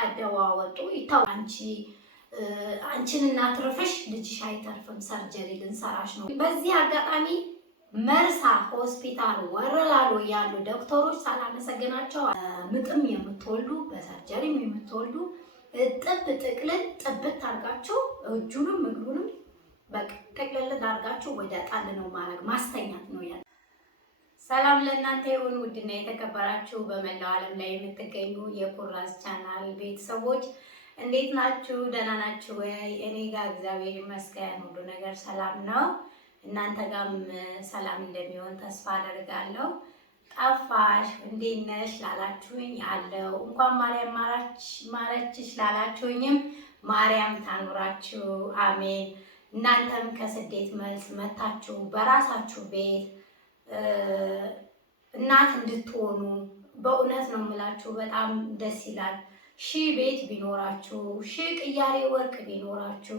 ቀደዋወጡ ይታው አንቺን እናትርፍሽ ልጅሽ አይተርፍም ሰርጀሪ ልንሰራሽ ነው። በዚህ አጋጣሚ መርሳ ሆስፒታል ወረላሎ ያሉ ዶክተሮች ሳላመሰግናቸው ምጥም የምትወልዱ በሰርጀሪም የምትወልዱ ጥብ ጥቅልል ጥብት አድርጋችሁ እጁንም እግሩንም በቃ ጠቅልል አድርጋችሁ ወደ ጣል ነው ማድረግ ማስተኛት ነው ያለ። ሰላም ለእናንተ ይሁን ውድና የተከበራችሁ በመላው ዓለም ላይ የምትገኙ የኩራዝ ቻናል ቤተሰቦች እንዴት ናችሁ? ደህና ናችሁ ወይ? እኔ ጋር እግዚአብሔር ይመስገን ሁሉ ነገር ሰላም ነው። እናንተ ጋርም ሰላም እንደሚሆን ተስፋ አደርጋለሁ። ጠፋሽ እንዴት ነሽ ላላችሁኝ አለው። እንኳን ማርያም ማረችሽ ላላችሁኝም ማርያም ታኑራችሁ፣ አሜን። እናንተም ከስደት መልስ መታችሁ በራሳችሁ ቤት እናት እንድትሆኑ በእውነት ነው የምላችሁ። በጣም ደስ ይላል። ሺህ ቤት ቢኖራችሁ፣ ሺህ ቅያሬ ወርቅ ቢኖራችሁ፣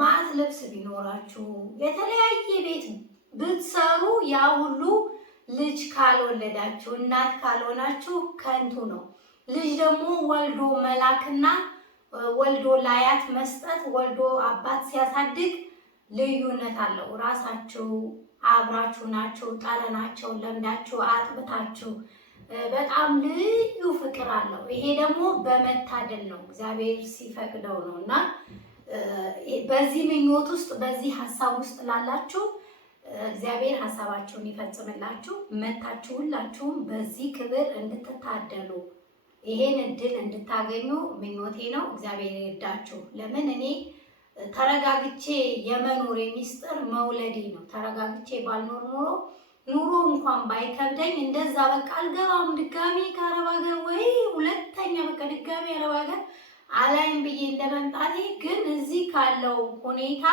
ማዕት ልብስ ቢኖራችሁ፣ የተለያየ ቤት ብትሰሩ ያ ሁሉ ልጅ ካልወለዳችሁ እናት ካልሆናችሁ ከንቱ ነው። ልጅ ደግሞ ወልዶ መላክና ወልዶ ላያት መስጠት ወልዶ አባት ሲያሳድግ ልዩነት አለው። ራሳችሁ አብራችሁ ናችሁ ጠረናቸው ለምዳችሁ አጥብታችሁ በጣም ልዩ ፍቅር አለው። ይሄ ደግሞ በመታደል ነው እግዚአብሔር ሲፈቅደው ነው እና በዚህ ምኞት ውስጥ በዚህ ሀሳብ ውስጥ ላላችሁ እግዚአብሔር ሀሳባችሁን ይፈጽምላችሁ። መታችሁ ሁላችሁም በዚህ ክብር እንድትታደሉ ይሄን እድል እንድታገኙ ምኞቴ ነው። እግዚአብሔር ይርዳችሁ። ለምን እኔ ተረጋግቼ የመኖር ሚስጥር መውለዴ ነው። ተረጋግቼ ባልኖር ኑሮ እንኳን ባይከብደኝ እንደዛ በቃ አልገባም ድጋሚ ከአረብ ሀገር ወይ ሁለተኛ በቃ ድጋሚ አረብ ሀገር አላይም ብዬ እንደመምጣቴ ግን እዚህ ካለው ሁኔታ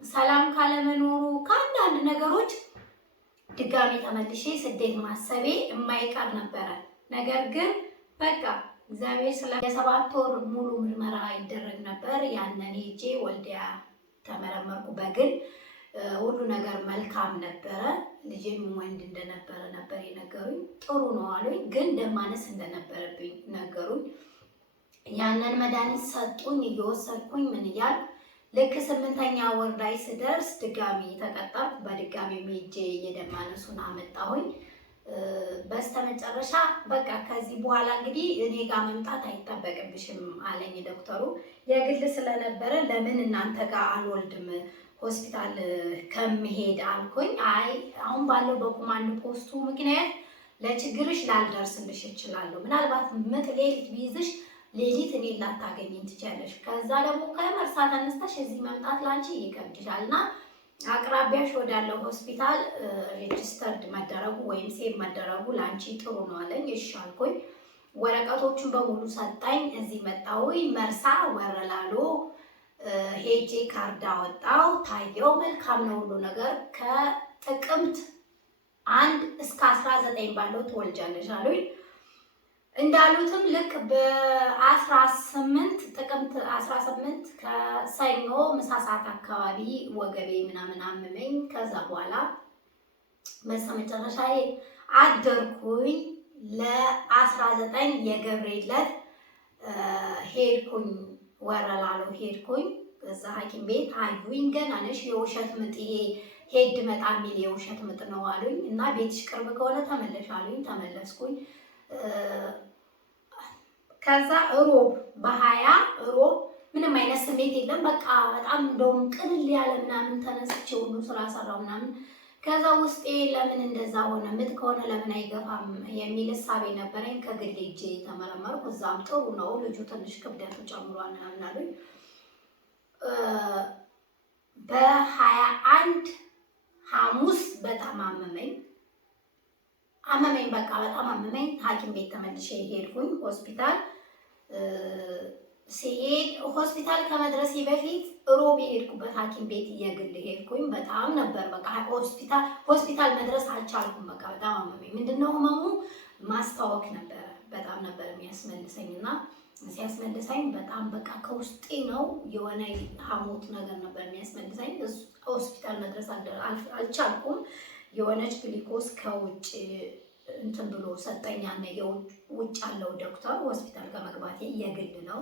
ሰላም ካለመኖሩ ከአንዳንድ ነገሮች ድጋሚ ተመልሼ ስደት ማሰቤ የማይቀር ነበረ። ነገር ግን በቃ እግዚአብሔር ስለ የ7 ወር ሙሉ ምርመራ ይደረግ ነበር። ያንን ሄጄ ወልዲያ ተመረመርኩ በግል ሁሉ ነገር መልካም ነበረ። ልጄም ወንድ እንደነበረ ነበር የነገሩኝ። ጥሩ ነው አሉኝ፣ ግን ደም ማነስ እንደነበረብኝ ነገሩኝ። ያንን መድኃኒት ሰጡኝ እየወሰድኩኝ ምን እያልኩ ልክ 8ኛ ወር ላይ ስደርስ ድጋሚ ተቀጠርኩ። በድጋሚ ሄጄ የደም ማነሱን አመጣሁኝ። በስተመጨረሻ በቃ ከዚህ በኋላ እንግዲህ እኔ ጋር መምጣት አይጠበቅብሽም አለኝ ዶክተሩ። የግል ስለነበረ ለምን እናንተ ጋር አልወልድም ሆስፒታል ከምሄድ አልኩኝ። አይ አሁን ባለው በኮማንድ ፖስቱ ምክንያት ለችግርሽ ላልደርስልሽ እችላለሁ። ምናልባት ምጥ ሌሊት ቢይዝሽ ሌሊት እኔ ላታገኝኝ ትችያለሽ። ከዛ ደግሞ ከመርሳ ተነስተሽ እዚህ መምጣት ላንቺ ይከብድሻል እና አቅራቢያሽ ወዳለው ሆስፒታል ሬጅስተርድ መደረጉ ወይም ሴቭ መደረጉ ላንቺ ጥሩ ነው አለኝ። እሺ አልኩኝ። ወረቀቶቹን በሙሉ ሰጣኝ። እዚህ መጣሁኝ። መርሳ ወረላሎ ሄጄ ካርድ አወጣው። ታየው። መልካም ነው ሁሉ ነገር። ከጥቅምት 1 እስከ 19 ባለው ትወልጃለሽ አሉኝ። እንዳሉትም ልክ በ18 ጥቅምት 18 ከሰኞ ምሳ ሰዓት አካባቢ ወገቤ ምናምን አመመኝ። ከዛ በኋላ በስተመጨረሻ አደርኩኝ። ለ19 የገብርኤል ዕለት ሄድኩኝ፣ ወረላሎ ሄድኩኝ። እዛ ሐኪም ቤት አዩኝ። ገና ነሽ የውሸት ምጥ ይሄ ሄድ መጣ የሚል የውሸት ምጥ ነው አሉኝ እና ቤትሽ ቅርብ ከሆነ ተመለሽ አሉኝ። ተመለስኩኝ። ከዛ ሮብ በ20 ሮብ ምንም አይነት ስሜት የለም። በቃ በጣም እንደውም ቅልል ያለ ምናምን ተነስቼ ሁሉ ስራ ሰራው ምናምን። ከዛ ውስጤ ለምን እንደዛ ሆነ ምጥ ከሆነ ለምን አይገፋም የሚል እሳቤ ነበረኝ። ከግል ሄጄ ተመረመርኩ። እዛም ጥሩ ነው ልጁ ትንሽ ክብደቱ ጨምሯል ምናምን አሉኝ። በ21 ሐሙስ በጣም አመመኝ በቃ በጣም አመመኝ። ሐኪም ቤት ተመልሼ ሄድኩኝ። ሆስፒታል ከመድረሴ በፊት ሮብ የሄድኩበት ሐኪም ቤት የግል ሄድኩኝ። በጣም ነበር በቃ ሆስፒታል መድረስ አልቻልኩም። በቃ በጣም አመመኝ። ምንድነው ህመሙ? ማስታወክ ነበረ። በጣም ነበር የሚያስመልሰኝና ሲያስመልሰኝ በጣም በቃ ከውስጤ ነው የሆነ ሐሞት ነገር ነበር የሚያስመልሰኝ። ሆስፒታል መድረስ አልቻልኩም። የሆነች ግሊኮስ ከውጭ እንትን ብሎ ሰጠኛ ነው ውጭ ያለው ዶክተር ሆስፒታል ከመግባቴ የግል ነው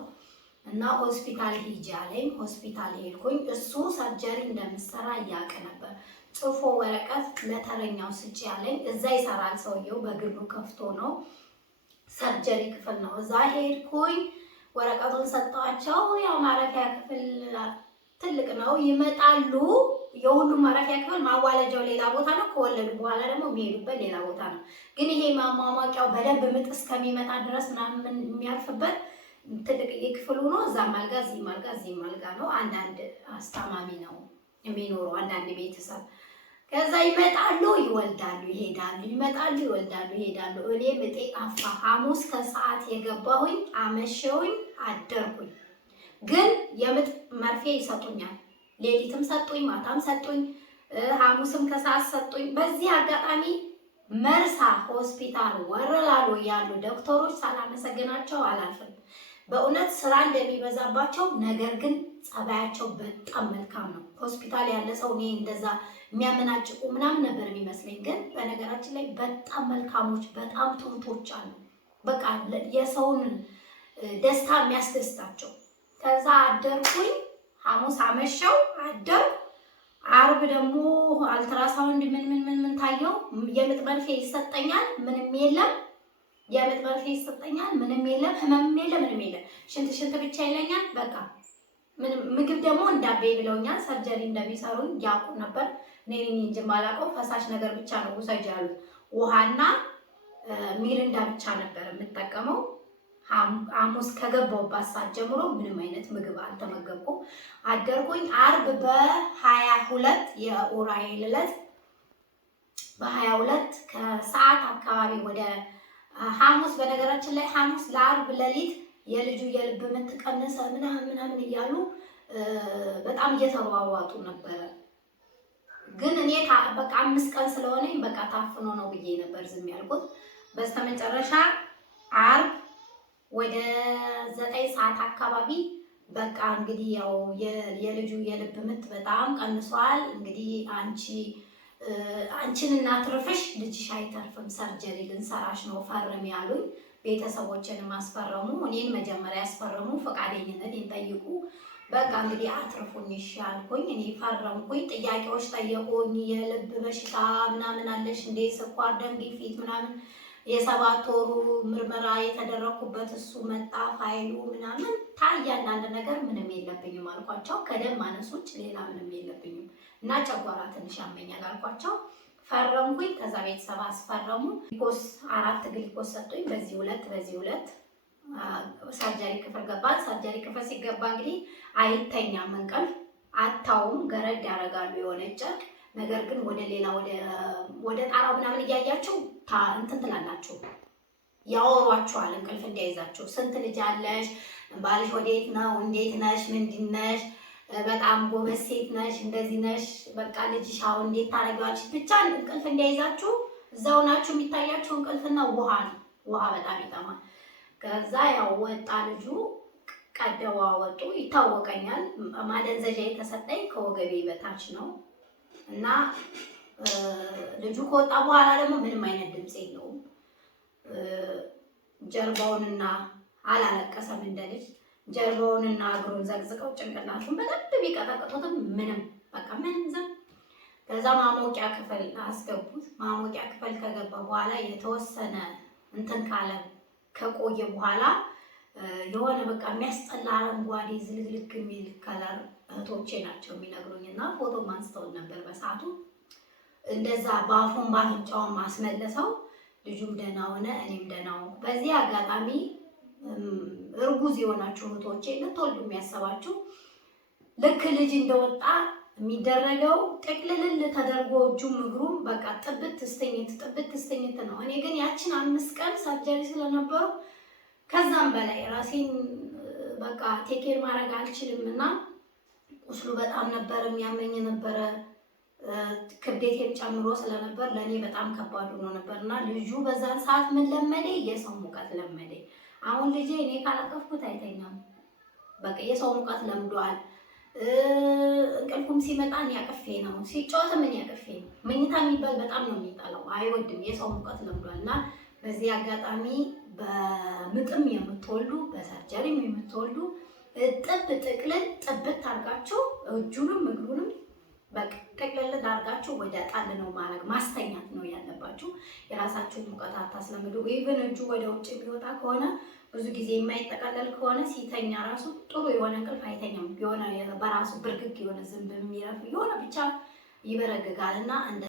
እና ሆስፒታል ሂጂ አለኝ። ሆስፒታል ሄድኩኝ። እሱ ሰርጀሪ እንደምሰራ እያውቅ ነበር። ጽፎ ወረቀት ለተረኛው ስጪ አለኝ። እዛ ይሰራል ሰውየው፣ በግሉ ከፍቶ ነው፣ ሰርጀሪ ክፍል ነው። እዛ ሄድኩኝ። ወረቀቱን ሰጠዋቸው። ያው ማረፊያ ክፍል ትልቅ ነው፣ ይመጣሉ። የሁሉም ማረፊያ ክፍል ማዋለጃው ሌላ ቦታ ነው። ከወለዱ በኋላ ደግሞ የሚሄዱበት ሌላ ቦታ ነው። ግን ይሄ ማሟሟቂያው በደንብ ምጥ እስከሚመጣ ድረስ ምናምን የሚያርፍበት ትልቅ ክፍል ሆኖ እዛም አልጋ እዚህም አልጋ እዚህም አልጋ ነው። አንዳንድ አስታማሚ ነው የሚኖረው፣ አንዳንድ ቤተሰብ። ከዛ ይመጣሉ፣ ይወልዳሉ፣ ይሄዳሉ፣ ይመጣሉ፣ ይወልዳሉ፣ ይሄዳሉ። እኔ ምጤ ጠፋ። ሐሙስ ከሰዓት የገባሁኝ አመሸውኝ፣ አደርኩኝ። ግን የምጥ መርፌ ይሰጡኛል። ሌሊትም ሰጡኝ፣ ማታም ሰጡኝ፣ ሐሙስም ከሰዓት ሰጡኝ። በዚህ አጋጣሚ መርሳ ሆስፒታል ወረላሎ ያሉ ዶክተሮች ሳላመሰግናቸው አላልፍም። በእውነት ስራ እንደሚበዛባቸው፣ ነገር ግን ጸባያቸው በጣም መልካም ነው። ሆስፒታል ያለ ሰው እኔ እንደዛ የሚያመናጭቁ ምናምን ነበር የሚመስለኝ። ግን በነገራችን ላይ በጣም መልካሞች፣ በጣም ትሁቶች አሉ። በቃ የሰውን ደስታ የሚያስደስታቸው። ከዛ አደርኩኝ። ሐሙስ አመሸው አደርኩ። ዓርብ ደግሞ አልትራሳውንድ ምን ታየው። የምጥ መርፌ ይሰጠኛል፣ ምንም የለም። የምጥ መርፌ ይሰጠኛል፣ ምንም የለም። ህመም የለም፣ ምንም የለም። ሽንት ብቻ ይለኛል። በቃ ምንም። ምግብ ደግሞ እንዳቤ ብለውኛል። ሰርጀሪ እንደሚሰሩኝ ያውቁ ነበር። እኔ እንጂ የማላውቀው ፈሳሽ ነገር ብቻ ነው ውሰጅ ያሉት። ውሃና ሚሪንዳ ብቻ ነበር የምጠቀመው። ሐሙስ ከገባሁባት ሰዓት ጀምሮ ምንም አይነት ምግብ አልተመገብኩም። አደርኩኝ። ዓርብ በ22 የኡራኤል ዕለት በ22 ከሰዓት አካባቢ ወደ ሐሙስ፣ በነገራችን ላይ ሐሙስ ለዓርብ ሌሊት የልጁ የልብ ምት ቀነሰ ምናምን እያሉ በጣም እየተሯሯጡ ነበረ። ግን እኔ በቃ 5 ቀን ስለሆነኝ በቃ ታፍኖ ነው ብዬ ነበር ዝም ያልኩት። በስተመጨረሻ ዓርብ ወደ 9 ሰዓት አካባቢ በቃ እንግዲህ ያው የልጁ የልብ ምት በጣም ቀንሷል፣ እንግዲህ አንቺን እናትርፍሽ፣ ልጅሽ አይተርፍም፣ ሰርጀሪ ልንሰራሽ ነው፣ ፈርም ያሉኝ። ቤተሰቦችን አስፈረሙ። እኔን መጀመሪያ ያስፈረሙ፣ ፈቃደኝነቴን ጠይቁ። በቃ እንግዲህ አትርፉኝ እሺ አልኩኝ። እኔ ፈረምኩኝ። ጥያቄዎች ጠየቁኝ። የልብ በሽታ ምናምን አለሽ እንዴ? ስኳር፣ ደም ግፊት ምናምን የ7 ወሩ ምርመራ የተደረኩበት እሱ መጣ፣ ፋይሉ ምናምን ታየ። አንዳንድ ነገር ምንም የለብኝም አልኳቸው። ከደም ማነስ ውጭ ሌላ ምንም የለብኝም እና ጨጓራ ትንሽ ያመኛል አልኳቸው። ፈረምኩኝ። ከዛ ቤተሰብ አስፈረሙ። ግሊኮስ 4 ግሊኮስ ሰጡኝ። በዚህ 2 ሰርጀሪ ክፍል ገባን። ሰርጀሪ ክፍል ሲገባ እንግዲህ አይተኛም፣ እንቅልፍ አታውም፣ ገረድ ያደርጋሉ የሆነ ጨርቅ። ነገር ግን ወደ ሌላ ወደ ጣራው ምናምን እያያችሁ እንትን ትላላችሁ፣ ያወሯችኋል እንቅልፍ እንዳይዛችሁ። ስንት ልጅ አለሽ? ባልሽ ወዴት ነው? እንዴት ነሽ? ምንድን ነሽ? በጣም ጎበዝ ሴት ነሽ፣ እንደዚህ ነሽ፣ በቃ ልጅሽ አሁን እንዴት ታደርጊዋለሽ? ብቻ እንቅልፍ እንዳይዛችሁ እዛው ናችሁ። የሚታያችሁ እንቅልፍና ውሃ ነው። ውሃ በጣም ይጠማል። ከዛ ያው ወጣ ልጁ፣ ቀደው አወጡ። ይታወቀኛል። ማደንዘዣ የተሰጠኝ ከወገቤ በታች ነው እና ልጁ ከወጣ በኋላ ደግሞ ምንም አይነት ድምፅ የለውም። ጀርባውንና አላለቀሰም እንደ ልጅ። ጀርባውንና እግሩን ዘግዝቀው ጭንቅላቱን በደንብ ቢቀጠቅጡትም ምንም በቃ ምንም ዝም። ከዛ ማሞቂያ ክፍል አስገቡት። ማሞቂያ ክፍል ከገባ በኋላ የተወሰነ እንትን ካለ ከቆየ በኋላ የሆነ በቃ የሚያስጠላ አረንጓዴ ዝልግልግ የሚል ከለር እህቶቼ ናቸው የሚነግሩኝ እና ፎቶ አንስተውን ነበር በሰዓቱ። እንደዛ በአፉን በአፍንጫውን ማስመለሰው። ልጁም ደህና ሆነ፣ እኔም ደህና ሆንኩ። በዚህ አጋጣሚ እርጉዝ የሆናችሁ እህቶቼ፣ ልትወልዱ የሚያሰባችሁ፣ ልክ ልጅ እንደወጣ የሚደረገው ጥቅልልል ተደርጎ እጁም እግሩም በቃ ጥብት ስትኝት ነው። እኔ ግን ያችን 5 ቀን ሰርጀሪ ስለነበሩ ከዛም በላይ ራሴን በቃ ቴኬር ማድረግ አልችልም እና ቁስሉ በጣም ነበር የሚያመኝ ነበረ። ክብደቴም ጨምሮ ስለነበር ለእኔ በጣም ከባድ ሆኖ ነበር እና ልጁ በዛን ሰዓት ምን ለመደ? የሰው ሙቀት ለመደ። አሁን ልጄ እኔ ካላቀፍኩት አይተኛም። በቃ የሰው ሙቀት ለምዷል። እንቅልፉም ሲመጣ እኔ አቅፌ ነው፣ ሲጫወትም እኔ አቅፌ ነው። መኝታ የሚባል በጣም ነው የሚጠላው፣ አይወድም። የሰው ሙቀት ለምዷል። እና በዚህ አጋጣሚ በምጥም የምትወልዱ በሰርጀሪም የምትወልዱ ጥብ ጥቅልል ጥብት አድርጋችሁ እጁንም እግሩንም በቃ ጠቅለል አድርጋችሁ ወደ ጣል ነው ማድረግ ማስተኛት ነው ያለባችሁ። የራሳችሁን ሙቀት አታስለምዱ። ኢቭን እጁ ወደ ውጭ የሚወጣ ከሆነ ብዙ ጊዜ የማይጠቀለል ከሆነ ሲተኛ ራሱ ጥሩ የሆነ እንቅልፍ አይተኛም። የሆነ በራሱ ብርግግ የሆነ ዝንብ የሚረፍ የሆነ ብቻ ይበረግጋል እና